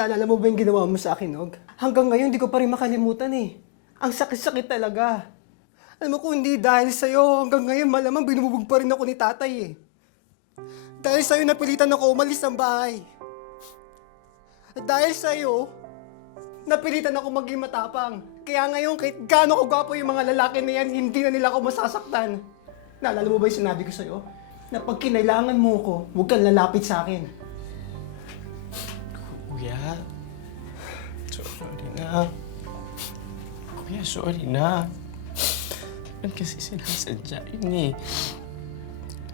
Naalala mo ba yung ginawa mo sa akin, Nog? Hanggang ngayon, hindi ko pa rin makalimutan eh. Ang sakit-sakit talaga. Alam mo kung hindi dahil sa'yo, hanggang ngayon malamang binubog pa rin ako ni tatay eh. Dahil sa'yo napilitan ako umalis ng bahay. At dahil sa'yo, napilitan ako maging matapang. Kaya ngayon, kahit gaano ko gwapo yung mga lalaki na yan, hindi na nila ako masasaktan. Naalala mo ba yung sinabi ko sa'yo? Na pag kinailangan mo ko, huwag kang lalapit sa akin. Kuya, sorry na. Kuya, sorry na. Yan kasi sinasadya yun eh.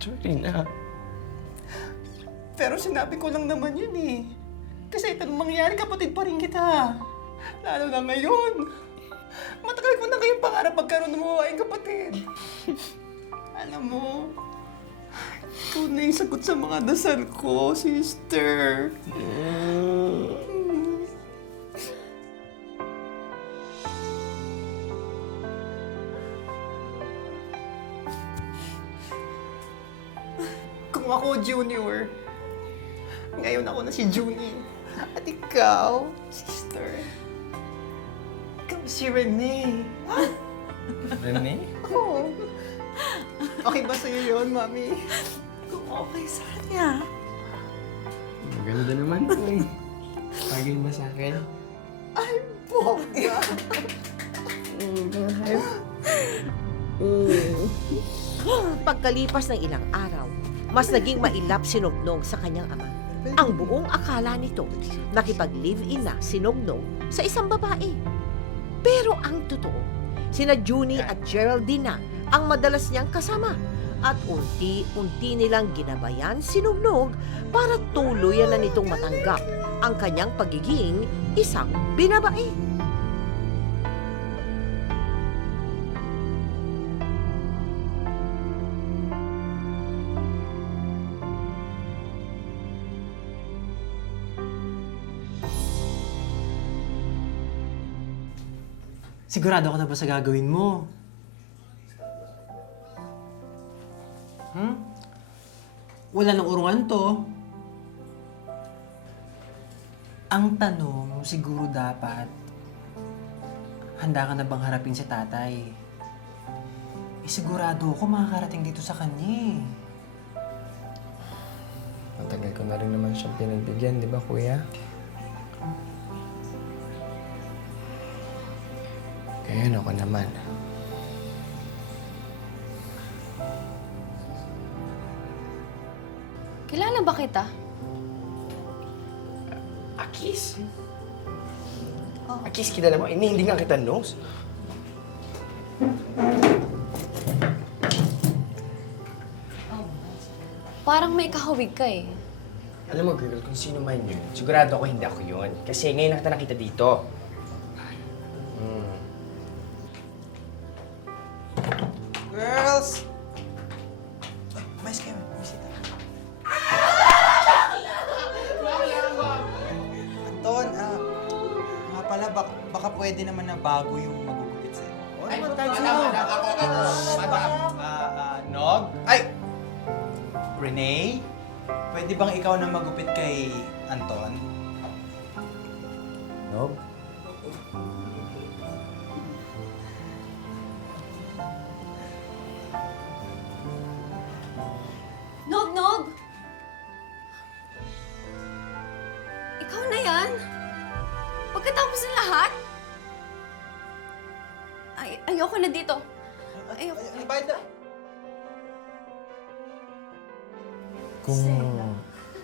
Sorry na. Pero sinabi ko lang naman yun eh. Kasi ito mangyayari, kapatid pa rin kita. Lalo na ngayon. Matagal ko na kayong pangarap magkaroon ng mawaing kapatid. Alam mo, ikaw na yung sagot sa mga dasal ko, sister. Kung ako junior, ngayon ako na si Junie. At ikaw, sister, ikaw si Renee. Rene? Oo. Okay ba sa'yo yun, Mami? Kung okay sa kanya. Maganda naman to eh. Bagay ba sa akin? Ay, bongga! Pagkalipas ng ilang araw, mas naging mailap si Nognog sa kanyang ama. Ang buong akala nito, nakipag-live-in na si Nognog sa isang babae. Pero ang totoo, sina Junie at Geraldine na ang madalas niyang kasama. At unti-unti nilang ginabayan si Nognog para tuluyan na nitong matanggap ang kanyang pagiging isang binabae. Sigurado ka na ba sa gagawin mo? Wala nang urungan to. Ang tanong, siguro dapat, handa ka na bang harapin si tatay? Sigurado ako makakarating dito sa kanya eh. Matagal ko na rin naman siyang pinagbigyan, di ba kuya? Kaya ako naman. Kilala ba kita? Akis? Akis, kilala mo? Hindi nga kita knows. Parang may kahawig ka eh. Alam mo, girl, kung sino man yun, sigurado ako hindi ako yun. Kasi ngayon nakita na kita dito. Girls! Mais kayo, bisita. Anton, nga pala, baka pwede naman na bago yung magugupit sa'yo. Ay, madam, Nog? Ay! Renee? Pwede bang ikaw na magupit kay Anton? Nog? Nog! Ikaw na yan? Pagkatapos ng lahat? Ayoko na dito. Ayoko. Bayad na.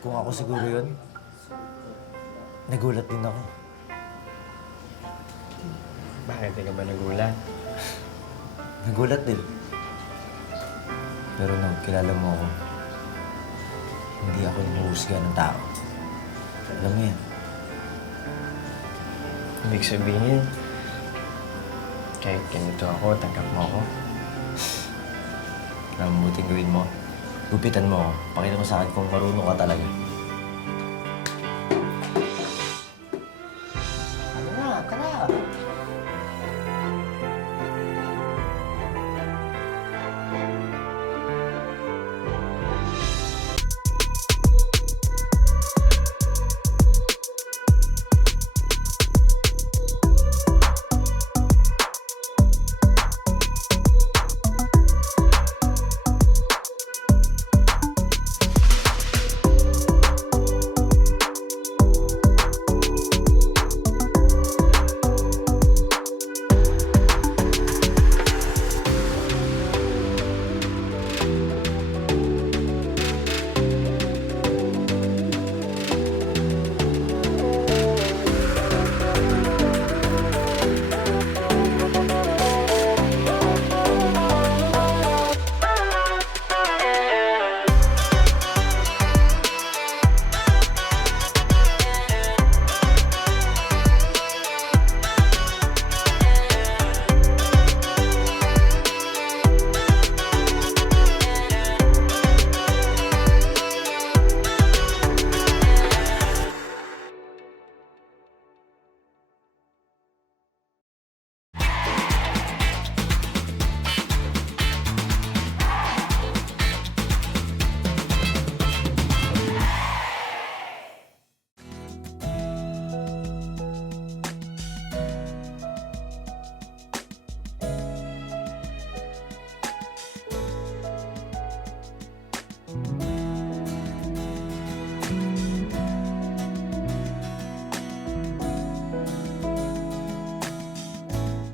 Kung ako siguro yun, nagulat din ako. Bakit di ka ba nagulat? Nagulat din. Pero nung kilala mo ako, hindi ako hinuhusga ng tao. Alam mo yan. Ibig sabihin, kahit ganito ako, tanggap mo ako. Alam mo, buting gawin mo. Gupitan mo ako. Pakita mo sa akin kung marunong ka talaga.